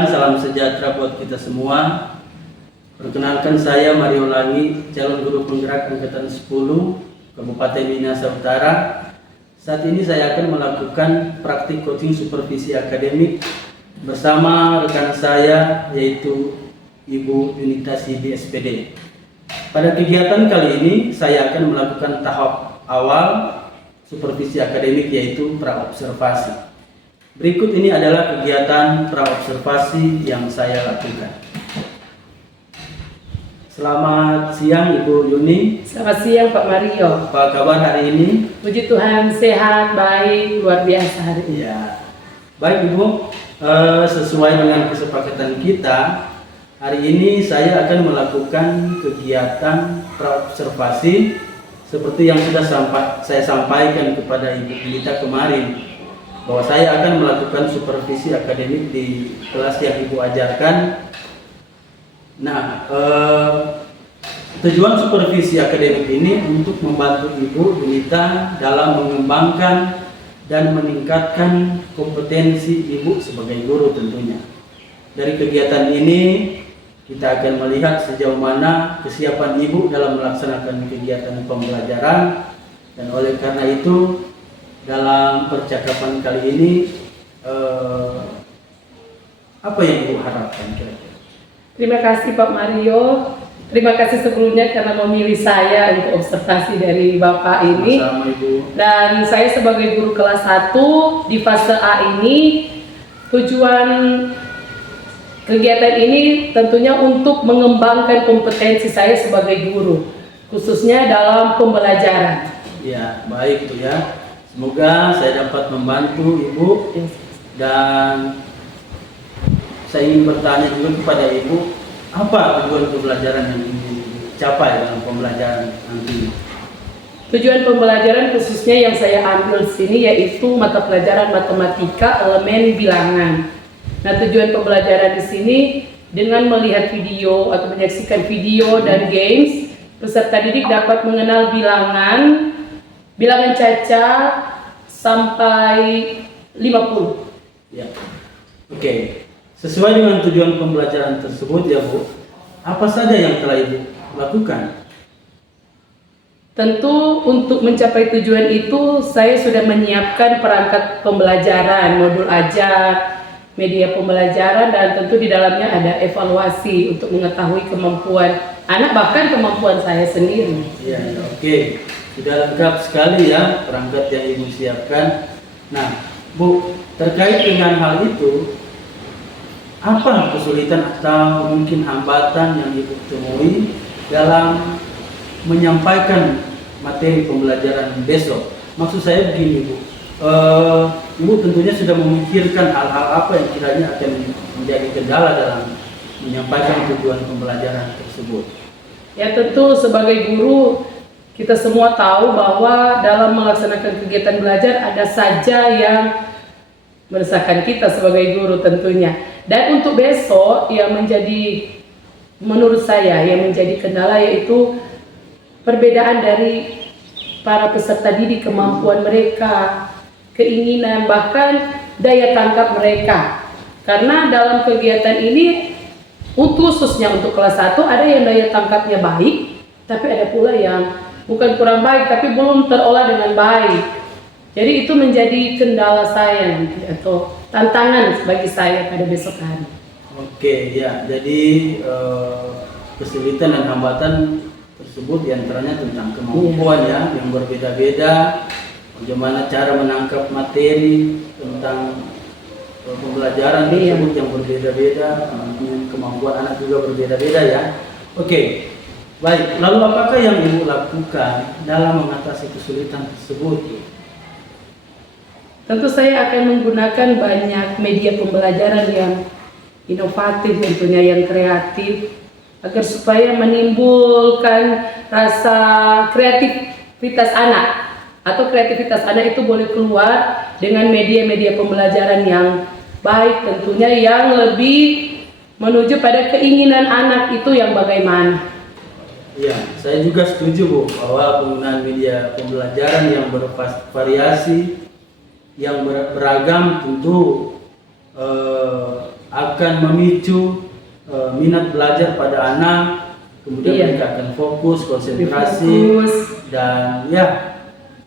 siang, salam sejahtera buat kita semua. Perkenalkan saya Mario Langi, calon guru penggerak angkatan 10 Kabupaten Minahasa Utara. Saat ini saya akan melakukan praktik coaching supervisi akademik bersama rekan saya yaitu Ibu Yunita di SPD. Pada kegiatan kali ini saya akan melakukan tahap awal supervisi akademik yaitu praobservasi. Berikut ini adalah kegiatan praobservasi yang saya lakukan. Selamat siang Ibu Yuni. Selamat siang Pak Mario. Apa kabar hari ini? Puji Tuhan, sehat, baik, luar biasa hari ini. Ya, baik Ibu. Sesuai dengan kesepakatan kita, hari ini saya akan melakukan kegiatan praobservasi seperti yang sudah saya sampaikan kepada Ibu Yunita kemarin, bahwa saya akan melakukan supervisi akademik di kelas yang Ibu ajarkan. Nah, tujuan supervisi akademik ini untuk membantu Ibu Yunita dalam mengembangkan dan meningkatkan kompetensi Ibu sebagai guru tentunya. Dari kegiatan ini kita akan melihat sejauh mana kesiapan Ibu dalam melaksanakan kegiatan pembelajaran, dan oleh karena itu dalam percakapan kali ini apa yang Ibu harapkan kira-kira? Terima kasih Pak Mario. Terima kasih sebelumnya karena memilih saya untuk observasi dari Bapak ini. Sama-sama, Ibu. Dan saya sebagai guru kelas 1 di fase A ini, tujuan kegiatan ini tentunya untuk mengembangkan kompetensi saya sebagai guru, khususnya dalam pembelajaran. Ya, baik tuh ya. Semoga saya dapat membantu Ibu, dan saya ingin bertanya juga kepada Ibu, apa tujuan pembelajaran yang ingin dicapai dalam pembelajaran nanti? Tujuan pembelajaran khususnya yang saya ambil di sini yaitu mata pelajaran matematika elemen bilangan. Nah, tujuan pembelajaran di sini dengan melihat video atau menyaksikan video dan games, peserta didik dapat mengenal bilangan caca sampai 50. Ya. Oke. Sesuai dengan tujuan pembelajaran tersebut ya Bu, apa saja yang telah Ibu lakukan? Tentu untuk mencapai tujuan itu saya sudah menyiapkan perangkat pembelajaran, modul ajar, media pembelajaran, dan tentu di dalamnya ada evaluasi untuk mengetahui kemampuan anak, bahkan kemampuan saya sendiri. Ya, oke. Sudah lengkap sekali ya perangkat yang Ibu siapkan. Nah, Bu, terkait dengan hal itu, apa kesulitan atau mungkin hambatan yang Ibu temui dalam menyampaikan materi pembelajaran besok? Maksud saya begini Bu, Ibu tentunya sudah memikirkan hal-hal apa yang kiranya akan menjadi kendala dalam menyampaikan tujuan pembelajaran tersebut. Ya, tentu sebagai guru kita semua tahu bahwa dalam melaksanakan kegiatan belajar ada saja yang meresahkan kita sebagai guru tentunya. Dan untuk besok yang menjadi, menurut saya yang menjadi kendala yaitu perbedaan dari para peserta didik, kemampuan mereka, keinginan, bahkan daya tangkap mereka. Karena dalam kegiatan ini khususnya untuk kelas 1 ada yang daya tangkapnya baik, tapi ada pula yang bukan kurang baik tapi belum terolah dengan baik. Jadi itu menjadi kendala saya nanti atau tantangan bagi saya pada besok hari. Oke ya, jadi kesulitan dan hambatan tersebut diantaranya tentang kemampuan ya yang berbeda-beda, bagaimana cara menangkap materi tentang pembelajaran tersebut yang berbeda-beda, kemampuan anak juga berbeda-beda ya. Oke, baik. Lalu apakah yang Ibu lakukan dalam mengatasi kesulitan tersebut? Tentu saya akan menggunakan banyak media pembelajaran yang inovatif, tentunya yang kreatif, agar supaya menimbulkan rasa kreativitas anak, atau kreativitas anak itu boleh keluar dengan media-media pembelajaran yang baik, tentunya yang lebih menuju pada keinginan anak itu yang bagaimana. Ya, saya juga setuju Bu bahwa penggunaan media pembelajaran yang bervariasi, yang beragam tentu akan memicu minat belajar pada anak, kemudian Iya. mereka akan fokus, konsentrasi, Fokus. dan ya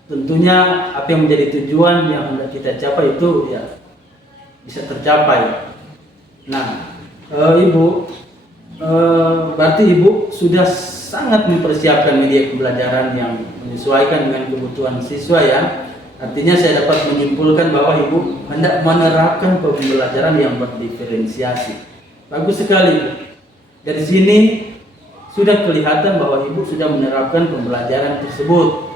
tentunya apa yang menjadi tujuan yang hendak kita capai itu ya bisa tercapai. Nah, Ibu, berarti Ibu sudah sangat mempersiapkan media pembelajaran yang menyesuaikan dengan kebutuhan siswa ya. Artinya saya dapat menyimpulkan bahwa Ibu hendak menerapkan pembelajaran yang berdiferensiasi. Bagus sekali, Bu. Dari sini sudah kelihatan bahwa Ibu sudah menerapkan pembelajaran tersebut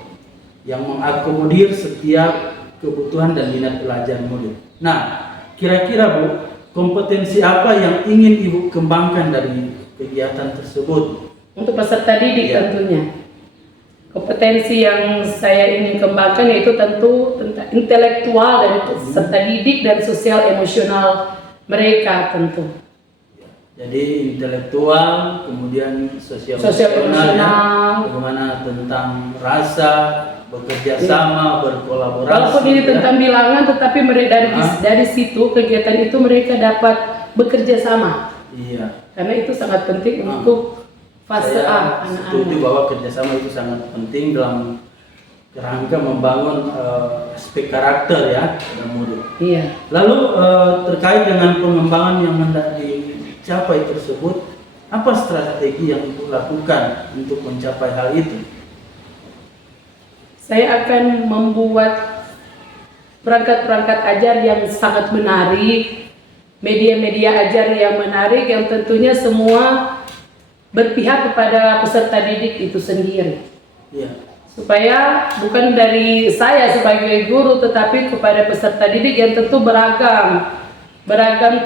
yang mengakomodir setiap kebutuhan dan minat belajar murid. Nah, kira-kira Bu, kompetensi apa yang ingin Ibu kembangkan dari kegiatan tersebut? Untuk peserta didik Iya. tentunya. Kompetensi yang saya ingin kembangkan yaitu tentu tentang intelektual dari peserta didik dan sosial emosional mereka tentu. Jadi intelektual, kemudian sosial Sosial emosional, ya. emosional. Bagaimana tentang rasa, bekerja sama, berkolaborasi. Walaupun ini ya. tentang bilangan, tetapi mereka Ah. dari situ kegiatan itu mereka dapat bekerja sama. Iya. Karena itu sangat penting Ah. untuk fase Saya A setuju anak-anak. bahwa kerjasama itu sangat penting dalam kerangka membangun aspek karakter ya dalam murid. Iya. Lalu terkait dengan pengembangan yang hendak dicapai tersebut, apa strategi yang Ibu lakukan untuk mencapai hal itu? Saya akan membuat perangkat-perangkat ajar yang sangat menarik, media-media ajar yang menarik, yang tentunya semua berpihak kepada peserta didik itu sendiri. Iya. Supaya bukan dari saya sebagai guru, tetapi kepada peserta didik yang tentu beragam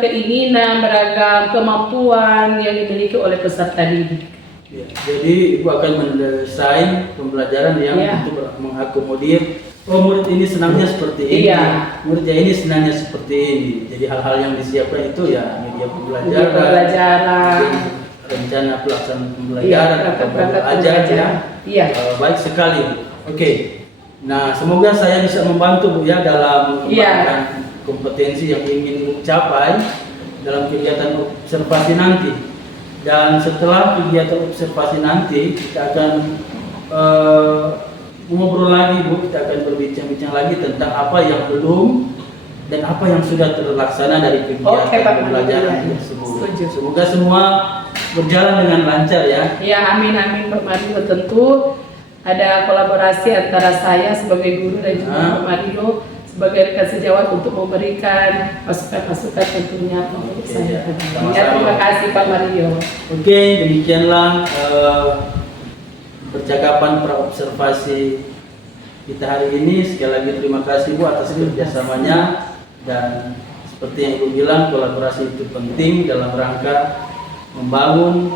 keinginan, beragam kemampuan yang dimiliki oleh peserta didik. Ya, jadi Ibu akan mendesain pembelajaran yang Iya. untuk mengakomodir murid ini senangnya seperti ini, Iya. murid yang ini senangnya seperti ini. Jadi hal-hal yang disiapkan itu ya media pembelajaran, Media pembelajaran. mungkin rencana pelaksanaan Iya, pembelajaran, perangkat-perangkat ajar ya. pembelajaran. Iya. Baik sekali, Bu. Oke. Nah, semoga saya bisa membantu Bu ya dalam Iya. mengembangkan kompetensi yang ingin Ibu capai dalam kegiatan observasi nanti. Dan setelah kegiatan observasi nanti kita akan ngobrol lagi Bu, kita akan berbincang-bincang lagi tentang apa yang belum dan apa yang sudah terlaksana dari kegiatan Oke, Pak pembelajaran Mario. tersebut. Setuju. Semoga semua berjalan dengan lancar ya. Ya, amin amin Pak Mario. Tentu ada kolaborasi antara saya sebagai guru dan juga Pak Mario sebagai rekan sejawat untuk memberikan masukan-masukan tentunya untuk Oke, saya. sama-sama. Ya, terima kasih Pak Mario. Oke, demikianlah percakapan praobservasi kita hari ini. Sekali lagi terima kasih Bu atas kerjasamanya, dan seperti yang Ibu bilang, kolaborasi itu penting dalam rangka membangun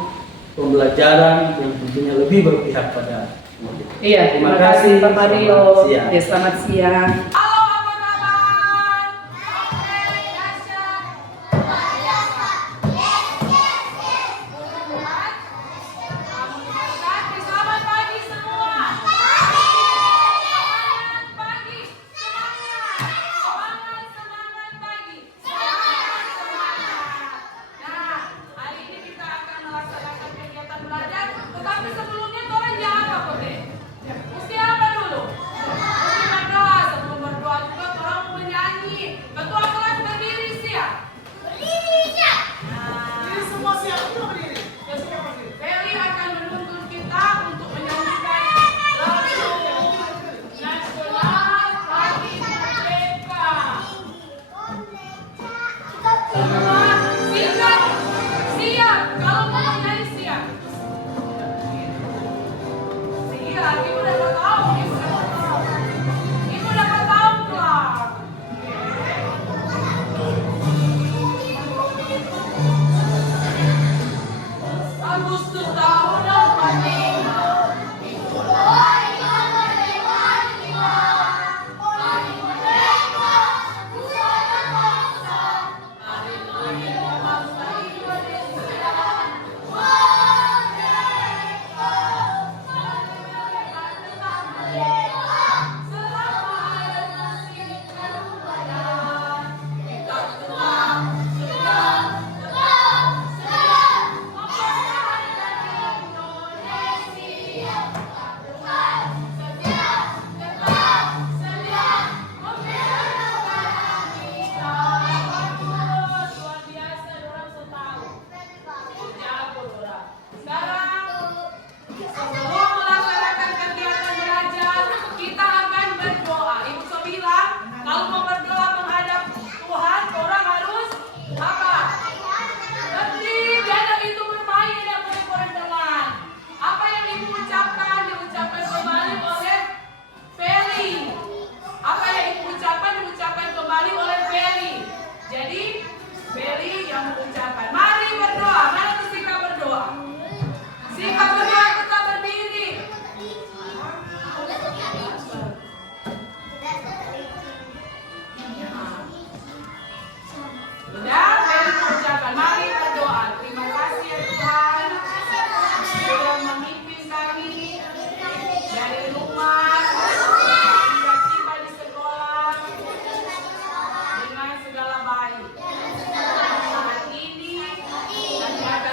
pembelajaran yang tentunya lebih berpihak pada murid. Iya, terima kasih Pak Mario. Selamat siang. Ya, selamat siang. Selamat pagi semua. Semangat pagi, semangat pagi. Nah, hari ini kita akan melaksanakan kegiatan belajar. Tetapi sebelumnya kalian jangan apa, Kote? Mesti apa dulu? Mesti berdoa sebelum berdoa. ucapan. Mari berdoa. Mana tuh sikap berdoa? Sikap berdoa tetap berdiri. Sudah, saya mengucapkan. Mari berdoa. Terima kasih ya Tuhan sudah memimpin kami dari rumah hingga tiba di sekolah dengan segala baik. Saat ini kami akan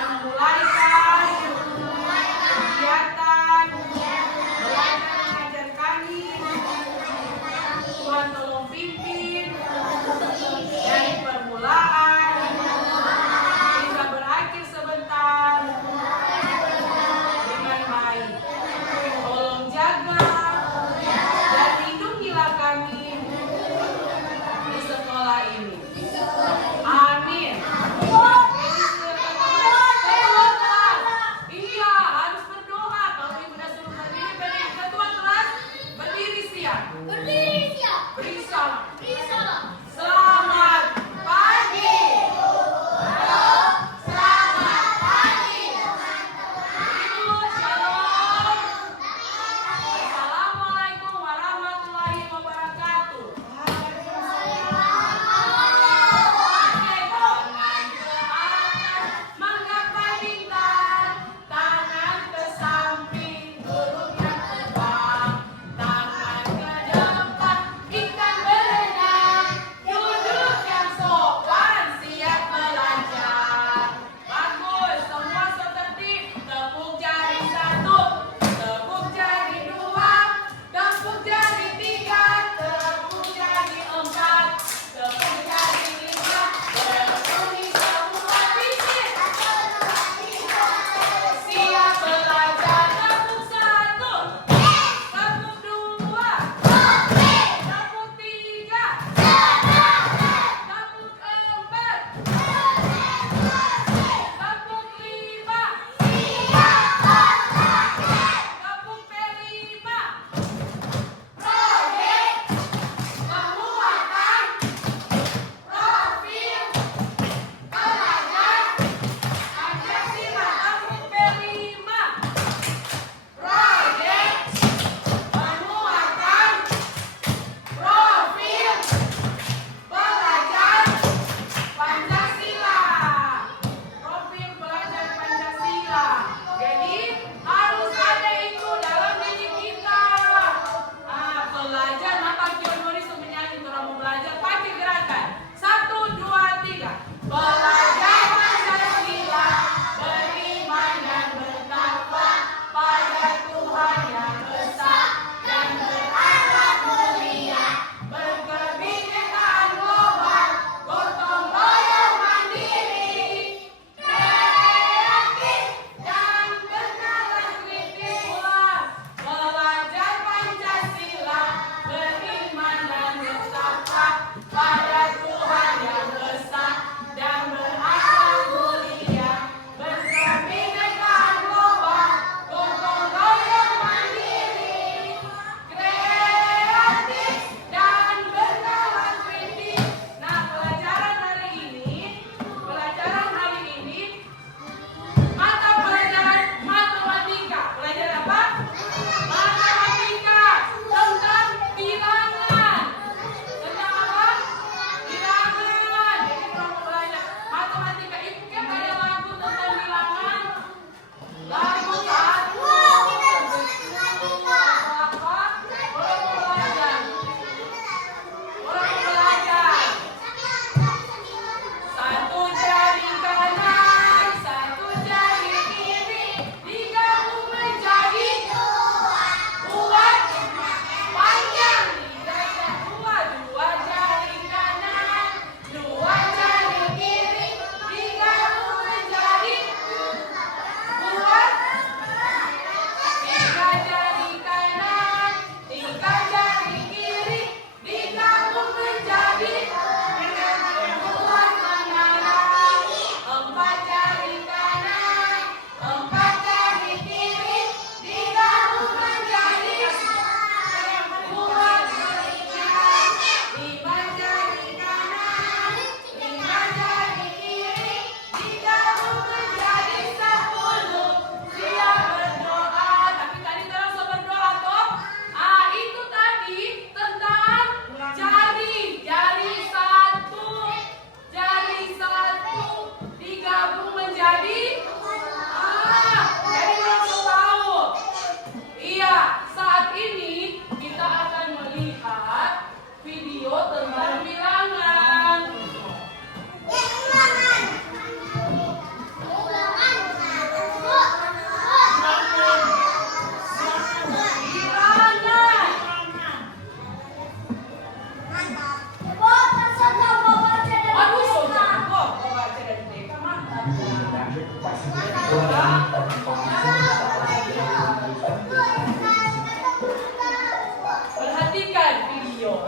Perhatikan video,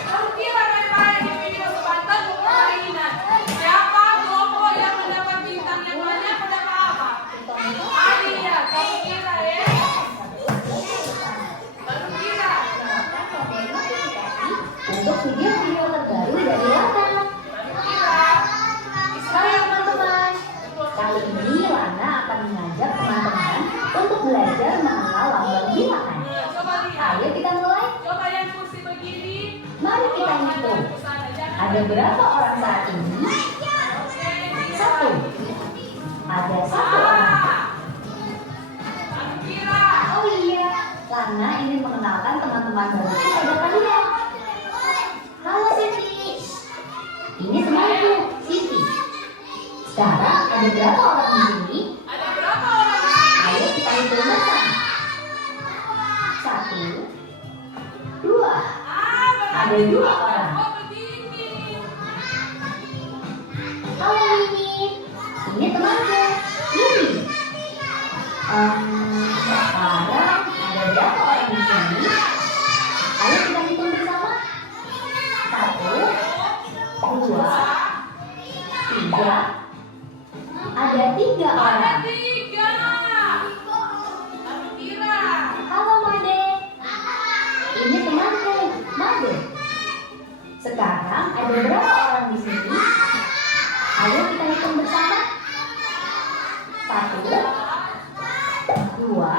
Kamu kira main-main di video sebentar bukan mainan. Siapa kelompok yang mendapat bintang yang banyak mendapat apa? Hadiah. Kamu kira ya? Kamu kira? Untuk video-video terbaru dari Lana. Kamu kira? Halo teman-teman, kali ini Lana akan mengajak teman-teman untuk belajar mengenal lambang bilangan. Coba lihat. Ayo kita mulai. Coba yang kursi begini. Mari kita hitung. Ada berapa orang saat ini? Satu. Ada satu orang. Kamu kira? Oh iya, Lana ingin mengenalkan teman-teman baru kepada kalian. Halo Siti. Ini temanku, Siti. Sekarang ada berapa orang di sini? Ada berapa orang di sini? Ayo kita hitung bersama. Satu, dua. Ada dua orang. Oh begini. Halo Mimi. Ini temanku, Mimi. Sekarang ada berapa orang di sini? Ayo kita hitung bersama. Satu, dua, tiga. Ada tiga Ada orang. 3. Kamu kira? Halo Made. Ini temanku, Made. Sekarang ada berapa orang di sini? Ayo kita hitung bersama. Satu, dua,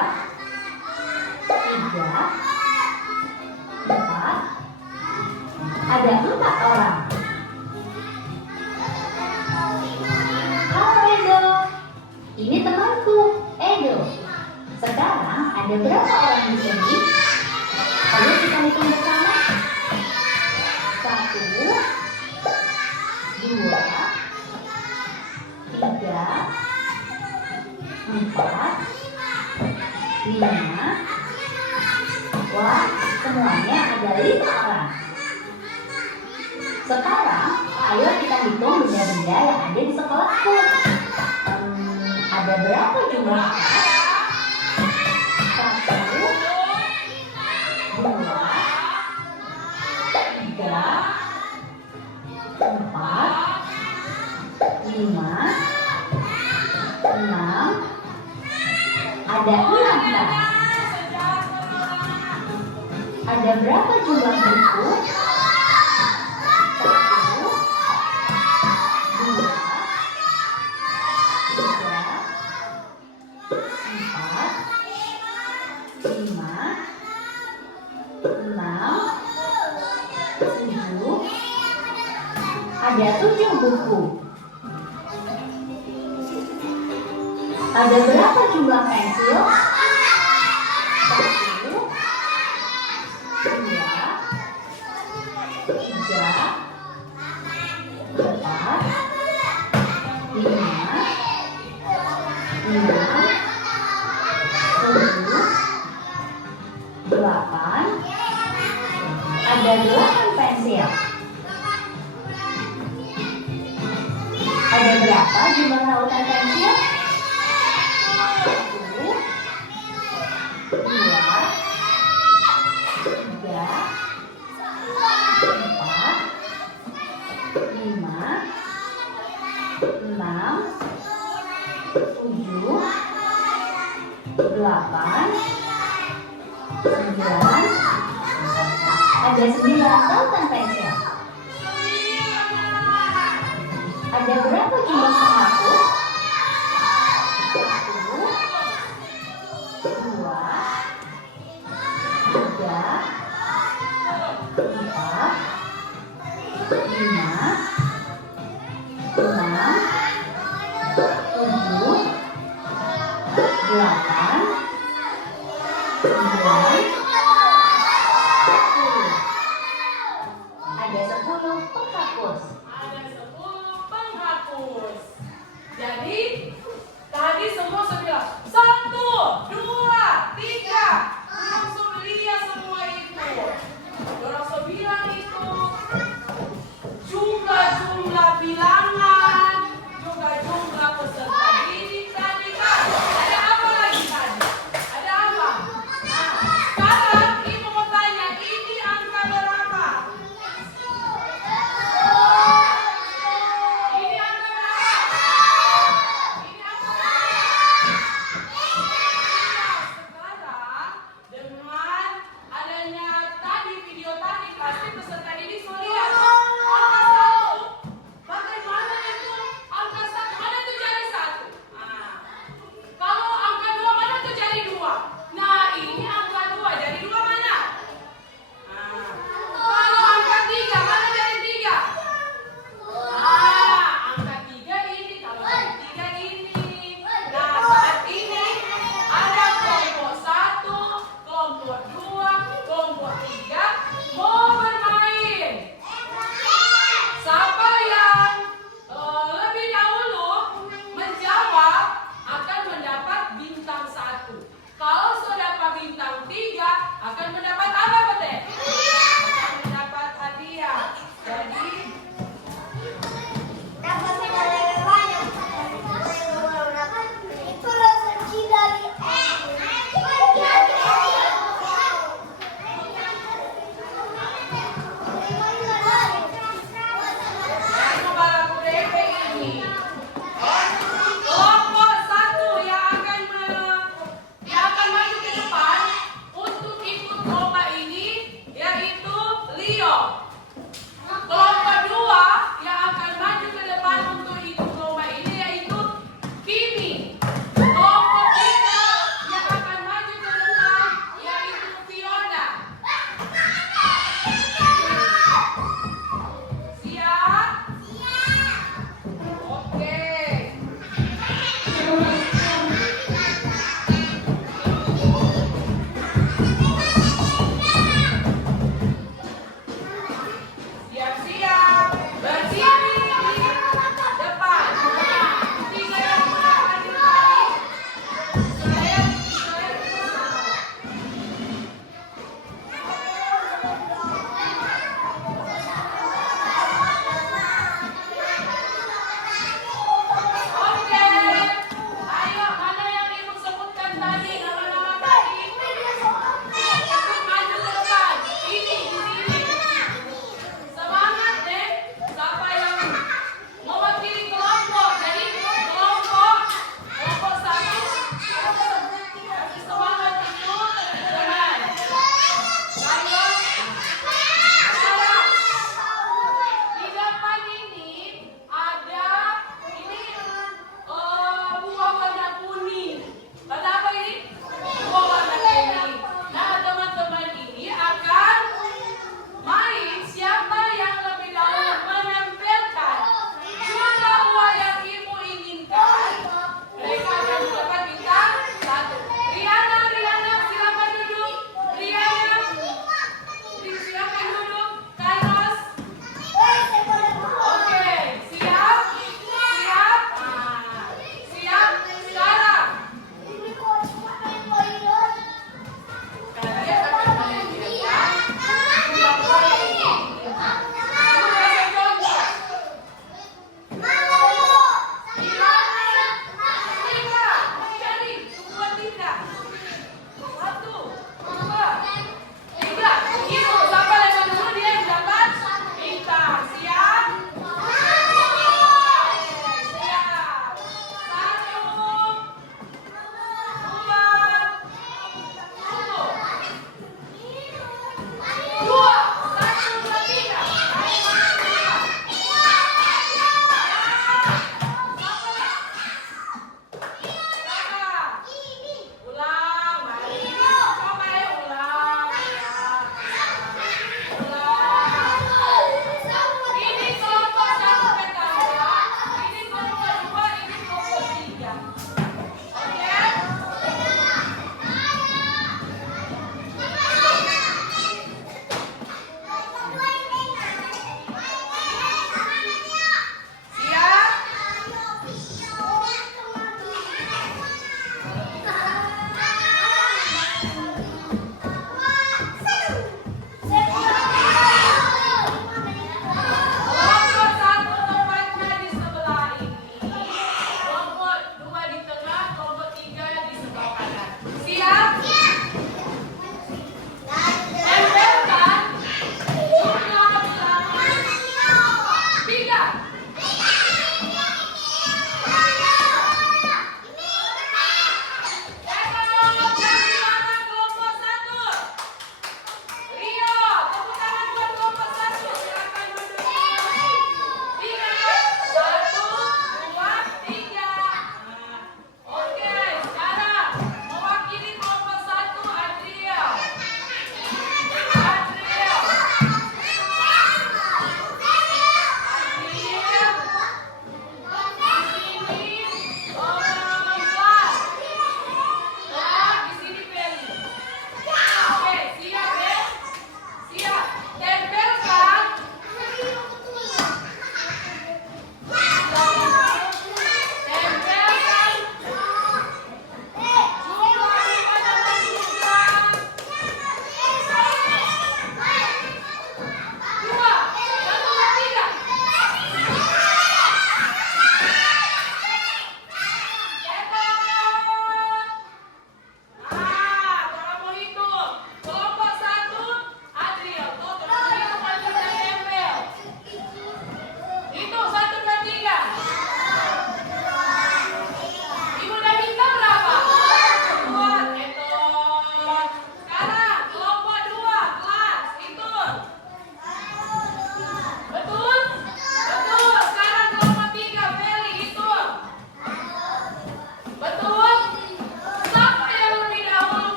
tiga, empat. Ada 4 orang. Halo Edo. Ini temanku, Edo. Sekarang ada berapa orang di sini? Ayo kita hitung bersama. Satu, dua, tiga, empat, lima. Wah, semuanya ada 5 orang. Sekarang, ayo kita hitung benda-benda yang ada di sekolahku. Ada berapa jumlahnya? Satu, dua, tiga, empat, lima, enam. Ada 6 tas. Ada berapa jumlah buku? Satu, dua, tiga, empat, lima, enam, tujuh. Ada 7 buku. Ada berapa jumlah pensil? Satu, dua, tiga, empat, lima, enam, tujuh, 8. Ada 8 pensil. Ada berapa jumlah rautan pensil? Satu, dua, tiga, empat, lima, enam, tujuh, 8, 9. Ada 9 rautan pensil. Ada berapa jumlah penghapus? Satu, dua, tiga, empat, lima, enam, tujuh, 8, 9, 10. Ada 10 penghapus. Ada 10 penghapus. Jadi tadi semua sudah bilang 1, 2, 3. Langsung lihat semua itu. Orang so bilang itu juga jumlah bilangan, juga jumlah peserta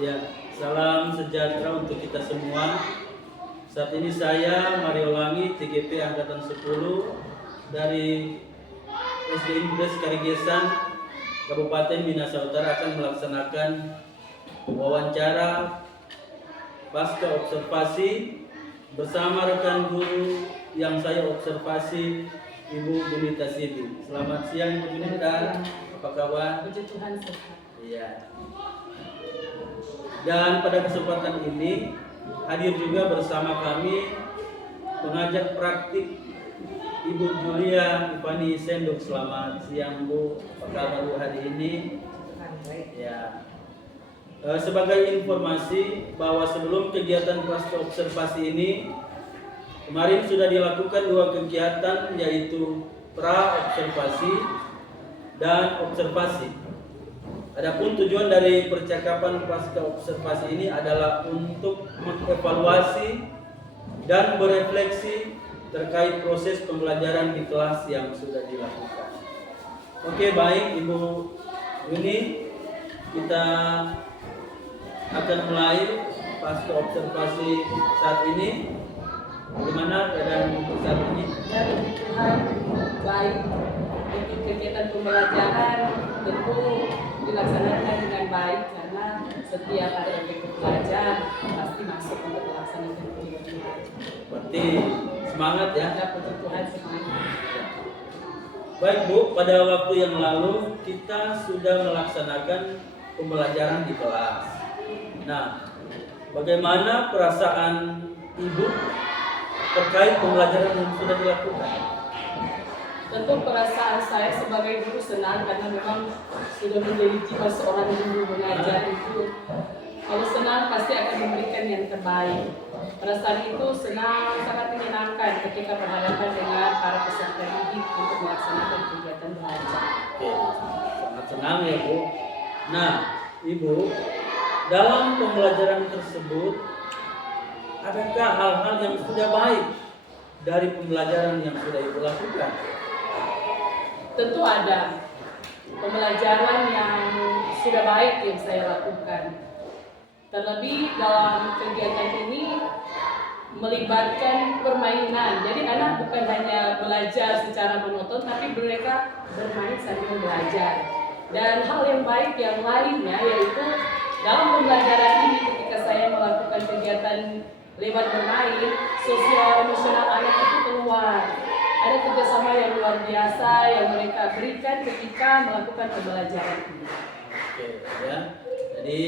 Ya, salam sejahtera untuk kita semua. Saat ini saya Mario Langi, TGP Angkatan 10 dari SD Impres Karigesan, Kabupaten Minahasa Utara akan melaksanakan wawancara pasca observasi bersama rekan guru yang saya observasi, Ibu Junita Siti. Selamat siang Ibu Junita, apa kabar? Puji Tuhan sehat. Iya. Dan pada kesempatan ini hadir juga bersama kami pengajar praktik Ibu Julia Ipani Senduk. Selamat siang Bu, apa kabar Bu hari ini? Ya. Sebagai informasi bahwa sebelum kegiatan pasca observasi ini kemarin sudah dilakukan 2 kegiatan, yaitu pra observasi dan observasi. Adapun tujuan dari percakapan pasca observasi ini adalah untuk mengevaluasi dan berefleksi terkait proses pembelajaran di kelas yang sudah dilakukan. Oke, baik Ibu Yuni, kita akan mulai pasca observasi saat ini. Bagaimana keadaan saat ini? Ya, puji Tuhan baik. Untuk kegiatan pembelajaran tentu dilaksanakan dengan baik karena setiap ada efek belajar pasti masuk untuk melaksanakan kegiatan. Berarti semangat ya. Ya, puji Tuhan semangat. Baik Bu, pada waktu yang lalu kita sudah melaksanakan pembelajaran di kelas. Nah, bagaimana perasaan Ibu terkait pembelajaran yang sudah dilakukan? Tentu perasaan saya sebagai guru senang karena memang sudah menjadi jiwa seorang guru mengajar itu. Kalau senang pasti akan memberikan yang terbaik. Perasaan itu senang, sangat menyenangkan ketika berhadapan dengan para peserta didik untuk melaksanakan kegiatan belajar. Oke, sangat senang ya Bu. Nah, Ibu, dalam pembelajaran tersebut adakah hal-hal yang sudah baik dari pembelajaran yang sudah Ibu lakukan? Tentu ada pembelajaran yang sudah baik yang saya lakukan. Terlebih dalam kegiatan ini melibatkan permainan. Jadi anak bukan hanya belajar secara monoton, tapi mereka bermain sambil belajar. Dan hal yang baik yang lainnya yaitu dalam pembelajaran ini ketika saya melakukan kegiatan lewat bermain, sosial emosional anak itu keluar. Ada kerjasama yang luar biasa yang mereka berikan ketika melakukan pembelajaran ini. Oke, ya. Jadi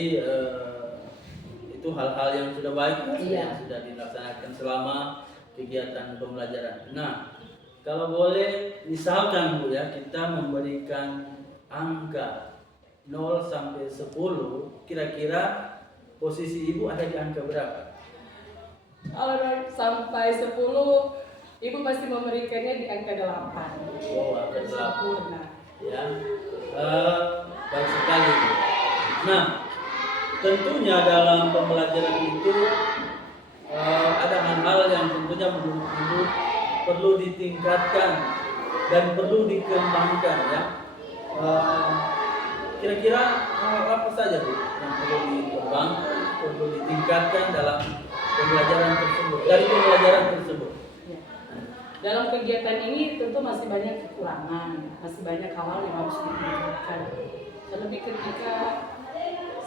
itu hal-hal yang sudah baik yang sudah dilaksanakan selama kegiatan pembelajaran. Nah, kalau boleh misalkan Bu ya, kita memberikan angka 0 sampai 10, kira-kira posisi Ibu ada di angka berapa? Kalau sampai 10, Ibu pasti memberikannya di angka 8. Oh, angka 8. Sempurna. Ya, baik sekali. Nah, tentunya dalam pembelajaran itu ada hal-hal yang tentunya menurut Ibu perlu ditingkatkan dan perlu dikembangkan ya. Kira-kira hal apa saja Bu yang perlu dikembangkan, perlu ditingkatkan dalam pembelajaran tersebut, dari pembelajaran tersebut? Ya. Dalam kegiatan ini tentu masih banyak kekurangan, masih banyak hal-hal yang harus ditingkatkan. Terlebih ketika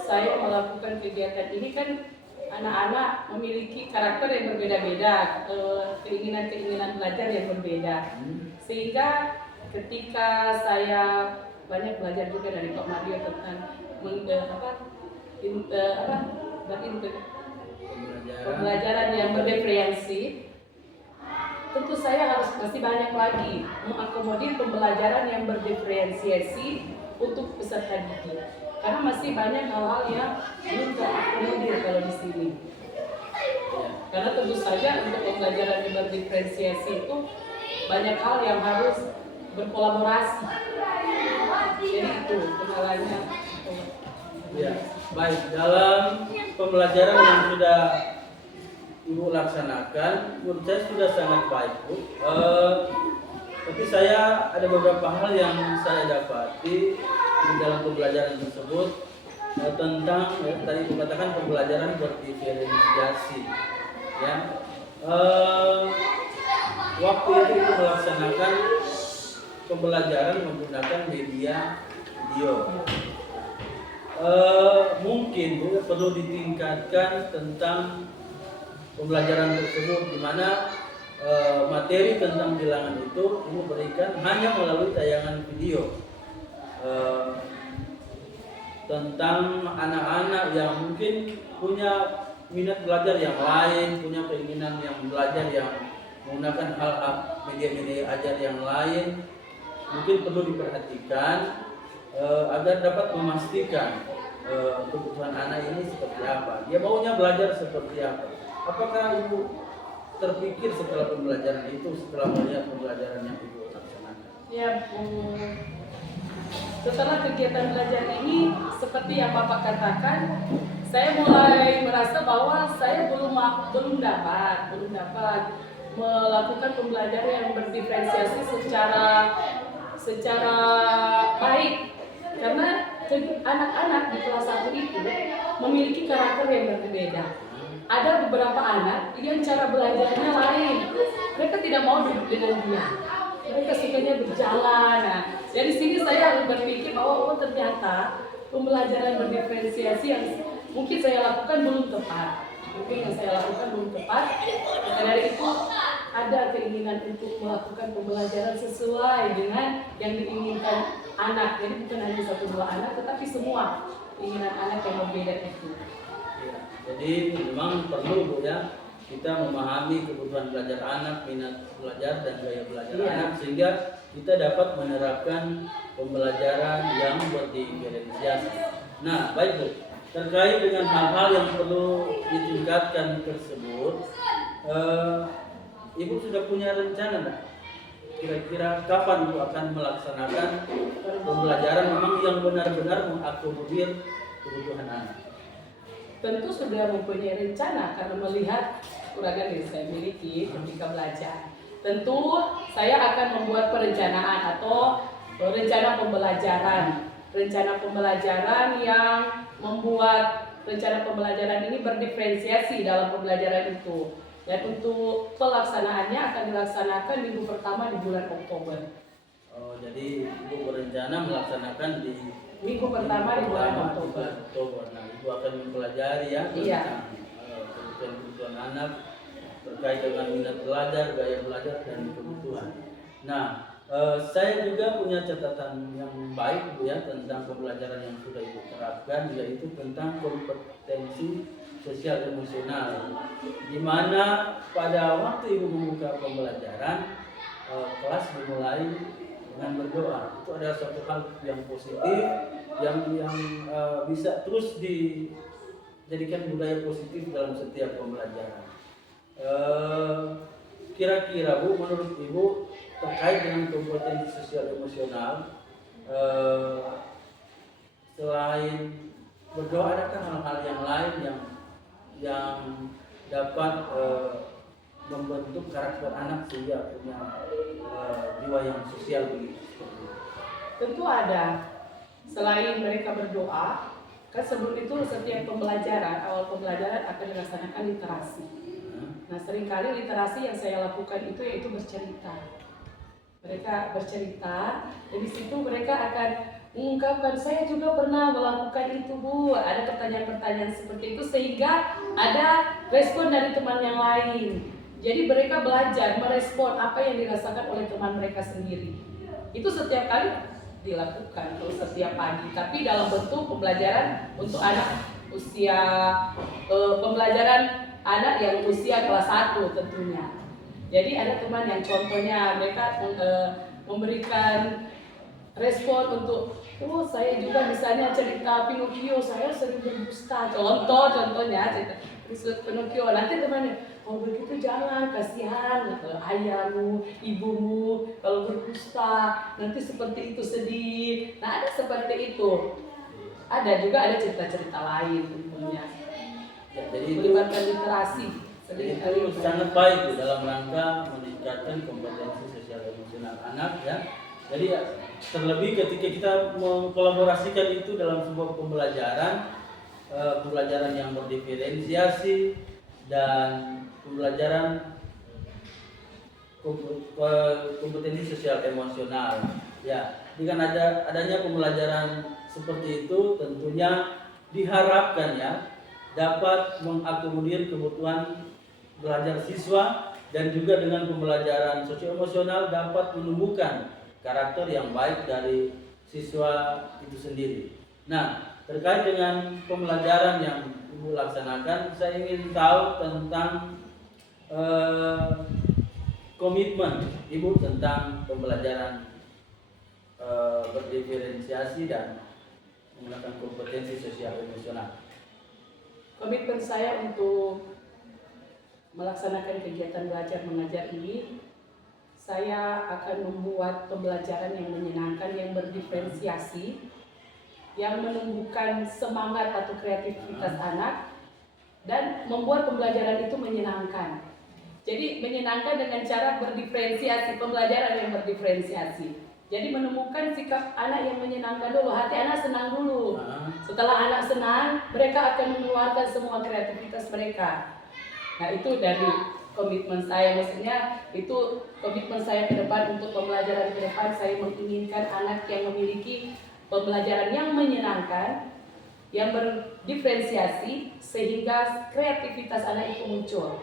saya melakukan kegiatan ini kan anak-anak memiliki karakter yang berbeda-beda, keinginan-keinginan belajar yang berbeda. Sehingga ketika saya banyak belajar juga dari Pak Mario tentang pembelajaran yang berdiferensi, tentu saya harus masih banyak lagi mengakomodir pembelajaran yang berdiferensiasi untuk peserta didik. Karena masih banyak hal-hal yang belum terakomodir kalau di sini. Karena tentu saja untuk pembelajaran yang berdiferensiasi itu banyak hal yang harus berkolaborasi. Jadi itu kendalanya. Ya, baik. Dalam pembelajaran yang sudah Ibu laksanakan, menurut saya sudah sangat baik Bu. Tapi saya ada beberapa hal yang saya dapati di dalam pembelajaran tersebut. tentang tadi dikatakan pembelajaran berdiferensiasi ya. Waktu itu melaksanakan pembelajaran menggunakan media video. Mungkin Bu, perlu ditingkatkan tentang pembelajaran tersebut, di mana materi tentang bilangan itu Ibu berikan hanya melalui tayangan video. Tentang anak-anak yang mungkin punya minat belajar yang lain, punya keinginan yang belajar yang menggunakan hal-hal media-media ajar yang lain, mungkin perlu diperhatikan agar dapat memastikan kebutuhan anak ini seperti apa, dia maunya belajar seperti apa. Apakah Ibu terpikir setelah pembelajaran itu, setelah melihat pembelajaran yang Ibu laksanakan? Ya, setelah kegiatan belajar ini, seperti yang Bapak katakan, saya mulai merasa bahwa saya belum dapat melakukan pembelajaran yang berdiferensiasi secara baik, karena anak-anak di kelas 1 itu memiliki karakter yang berbeda. Ada beberapa anak yang cara belajarnya lain, mereka tidak mau duduk dengan diam. Mereka sukanya berjalan. Nah, dari sini saya harus berpikir bahwa ternyata pembelajaran berdiferensiasi yang mungkin saya lakukan belum tepat. Maka dari itu ada keinginan untuk melakukan pembelajaran sesuai dengan yang diinginkan anak. Jadi bukan hanya 1-2 anak, tetapi semua keinginan anak yang berbeda itu. Ya, jadi memang perlu Bu ya, kita memahami kebutuhan belajar anak, minat belajar dan gaya belajar anak, sehingga kita dapat menerapkan pembelajaran yang berdiferensiasi. Nah, baik Bu, terkait dengan hal-hal yang perlu ditingkatkan tersebut, Ibu sudah punya rencana nggak? Kira-kira kapan Ibu akan melaksanakan pembelajaran memang yang benar-benar mengakomodir kebutuhan anak? Tentu sudah mempunyai rencana karena melihat kekurangan yang saya miliki ketika belajar. Tentu saya akan membuat perencanaan atau rencana pembelajaran yang membuat rencana pembelajaran ini berdiferensiasi dalam pembelajaran itu. Dan untuk pelaksanaannya akan dilaksanakan minggu pertama di bulan Oktober. Oh, jadi Ibu berencana melaksanakan di Minggu pertama di bulan Oktober. Nah, Ibu akan mempelajari ya tentang kebutuhan anak terkait dengan minat belajar, gaya belajar dan kebutuhan. Nah, saya juga punya catatan yang baik Bu ya tentang pembelajaran yang sudah Ibu terapkan, yaitu tentang kompetensi sosial emosional, di mana pada waktu Ibu membuka pembelajaran, kelas dimulai dengan berdoa. Itu adalah suatu hal yang positif, yang bisa terus dijadikan budaya positif dalam setiap pembelajaran. Kira-kira Bu, menurut Ibu terkait dengan kompetensi sosial emosional, selain berdoa, adakah hal-hal yang lain yang dapat membentuk karakter anak sehingga punya jiwa yang sosial begitu? Tentu ada. Selain mereka berdoa, kan sebelum itu setiap awal pembelajaran akan dilaksanakan literasi. Nah, seringkali literasi yang saya lakukan itu yaitu bercerita. Mereka bercerita, dan di situ mereka akan mengungkapkan, saya juga pernah melakukan itu Bu. Ada pertanyaan-pertanyaan seperti itu sehingga ada respon dari teman yang lain. Jadi mereka belajar merespon apa yang dirasakan oleh teman mereka sendiri. Itu setiap kali dilakukan, setiap pagi. Tapi dalam bentuk pembelajaran untuk anak usia pembelajaran anak yang usia kelas 1 tentunya. Jadi ada teman yang contohnya mereka memberikan respon untuk, saya juga misalnya cerita Pinocchio, saya sering berdusta, contohnya cerita Pinocchio. Nanti temannya, begitu jangan, kasihan ayahmu, ibumu kalau berdusta, nanti seperti itu sedih. Nah, ada seperti itu. Ada cerita-cerita lain tentunya. Ya, jadi melibatkan literasi. Jadi itu sangat baik Bu, dalam rangka meningkatkan kompetensi sosial emosional anak ya. Jadi ya, terlebih ketika kita mengkolaborasikan itu dalam sebuah pembelajaran yang berdiferensiasi dan pembelajaran kompetensi sosial emosional. Ya, dengan adanya pembelajaran seperti itu tentunya diharapkan ya dapat mengakomodir kebutuhan belajar siswa dan juga dengan pembelajaran sosio emosional dapat menumbuhkan karakter yang baik dari siswa itu sendiri. Nah, terkait dengan pembelajaran yang Ibu laksanakan, saya ingin tahu tentang komitmen Ibu tentang pembelajaran berdiferensiasi dan menggunakan kompetensi sosial emosional. Komitmen saya untuk melaksanakan kegiatan belajar mengajar ini, saya akan membuat pembelajaran yang menyenangkan, yang berdiferensiasi, yang menumbuhkan semangat atau kreativitas anak, dan membuat pembelajaran itu menyenangkan. Jadi menyenangkan dengan cara berdiferensiasi, pembelajaran yang berdiferensiasi. Jadi menemukan sikap anak yang menyenangkan dulu, hati anak senang dulu. Setelah anak senang, mereka akan mengeluarkan semua kreativitas mereka. Nah, itu dari komitmen saya, maksudnya itu komitmen saya ke depan untuk pembelajaran ke depan. Saya menginginkan anak yang memiliki pembelajaran yang menyenangkan, yang berdiferensiasi, sehingga kreativitas anak itu muncul.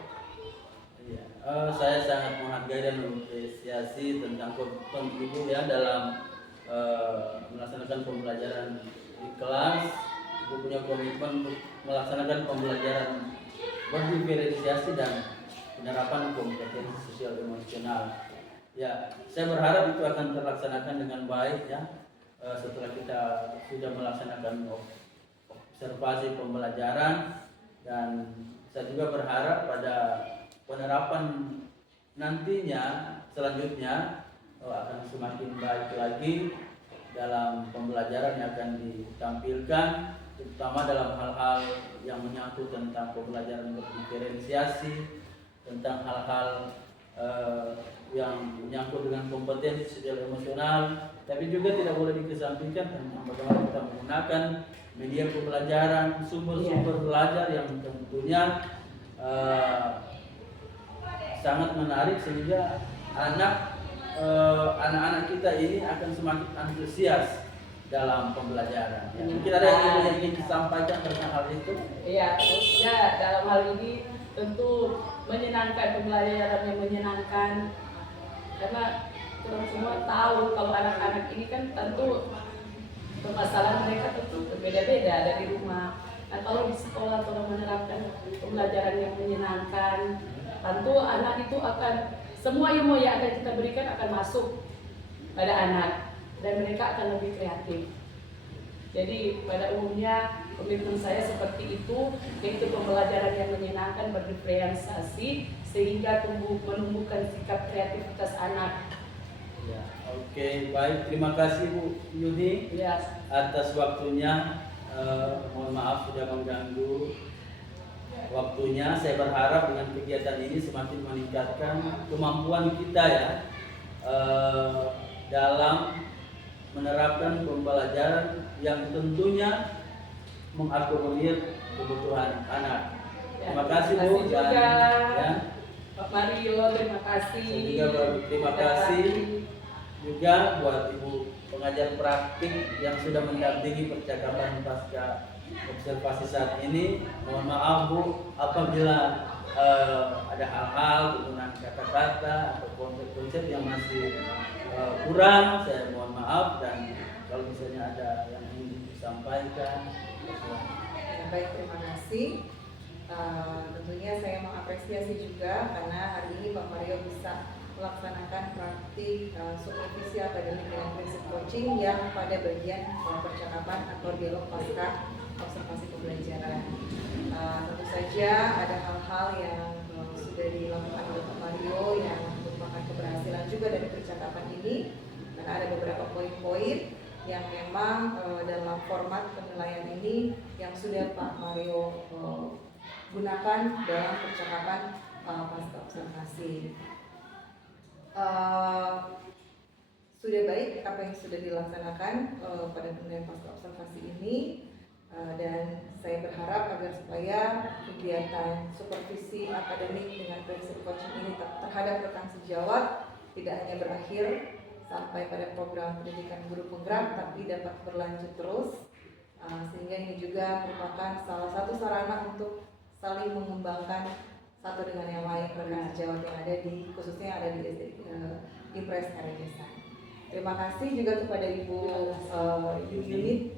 Iya, saya sangat menghargai dan mengapresiasi tentang komitmen Ibu ya dalam melaksanakan pembelajaran di kelas. Ibu punya komitmen untuk melaksanakan pembelajaran berdiferensiasi dan penerapan kompetensi sosial emosional. Ya, saya berharap itu akan terlaksanakan dengan baik ya. Setelah kita sudah melaksanakan observasi pembelajaran, dan saya juga berharap pada penerapan nantinya selanjutnya akan semakin baik lagi dalam pembelajaran yang akan ditampilkan, terutama dalam hal-hal yang menyangkut tentang pembelajaran berdiferensiasi, tentang hal-hal yang menyangkut dengan kompetensi sosial emosional, tapi juga tidak boleh dikesampingkan tentang bagaimana kita menggunakan media pembelajaran, sumber-sumber belajar yang tentunya sangat menarik sehingga anak-anak kita ini akan semakin antusias dalam pembelajaran. Ya, mungkin ada yang ingin disampaikan tentang hal itu? Iya, ya dalam hal ini tentu menyenangkan, pembelajaran yang menyenangkan, karena kita semua tahu kalau anak-anak ini kan tentu permasalahan mereka tentu berbeda-beda dari rumah. Nah, kalau di sekolah kalau menerapkan pembelajaran yang menyenangkan, tentu anak itu akan, semua ilmu yang akan kita berikan akan masuk pada anak dan mereka akan lebih kreatif. Jadi pada umumnya komitmen saya seperti itu, yaitu pembelajaran yang menyenangkan, berdiferensiasi, sehingga menumbuhkan sikap kreativitas anak. Ya, oke, baik, terima kasih Bu Yuni atas waktunya. Mohon maaf sudah mengganggu waktunya. Saya berharap dengan kegiatan ini semakin meningkatkan kemampuan kita ya dalam menerapkan pembelajaran yang tentunya mengakomodir kebutuhan anak. Terima kasih Bu. Dan ya, Pak Mario, terima kasih. Saya juga terima kasih juga buat Ibu pengajar praktik yang sudah mendampingi percakapan pasca observasi saat ini. Mohon maaf Bu apabila ada hal-hal penggunaan kata-kata atau konsep-konsep yang masih kurang, saya mohon maaf, dan kalau misalnya ada yang ingin disampaikan. Ya, baik, terima kasih. Tentunya saya mengapresiasi juga karena hari ini Pak Mario bisa melaksanakan praktik supervisi akademik dengan prinsip coaching yang pada bagian percakapan atau dialog pasca observasi pembelajaran. Tentu saja ada hal-hal yang sudah dilakukan oleh Pak Mario yang merupakan keberhasilan juga dari percakapan ini, karena ada beberapa poin-poin yang memang dalam format penilaian ini yang sudah Pak Mario gunakan dalam percakapan pasca observasi. sudah baik apa yang sudah dilaksanakan pada penilaian pasca observasi ini, dan saya berharap agar supaya kegiatan supervisi akademik dengan prinsip coaching ini terhadap rekan sejawat tidak hanya berakhir sampai pada program pendidikan guru penggerak, tapi dapat berlanjut terus, sehingga ini juga merupakan salah satu sarana untuk saling mengembangkan satu dengan yang lain rekan sejawat yang ada di, khususnya yang ada di Impres RI Desa. Terima kasih juga kepada Ibu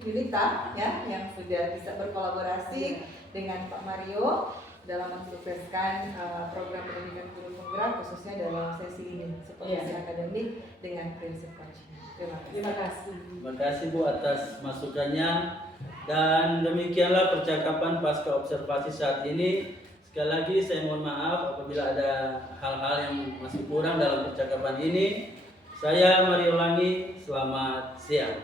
Yunita ya, yang sudah bisa berkolaborasi dengan Pak Mario dalam mensukseskan program pendidikan guru penggerak, khususnya dalam sesi ini, supervisi akademik dengan prinsip coaching. Terima kasih. Terima kasih. Terima kasih Bu atas masukannya, dan demikianlah percakapan pasca observasi saat ini. Sekali lagi saya mohon maaf apabila ada hal-hal yang masih kurang dalam percakapan ini. Saya Mario Langi, selamat siang.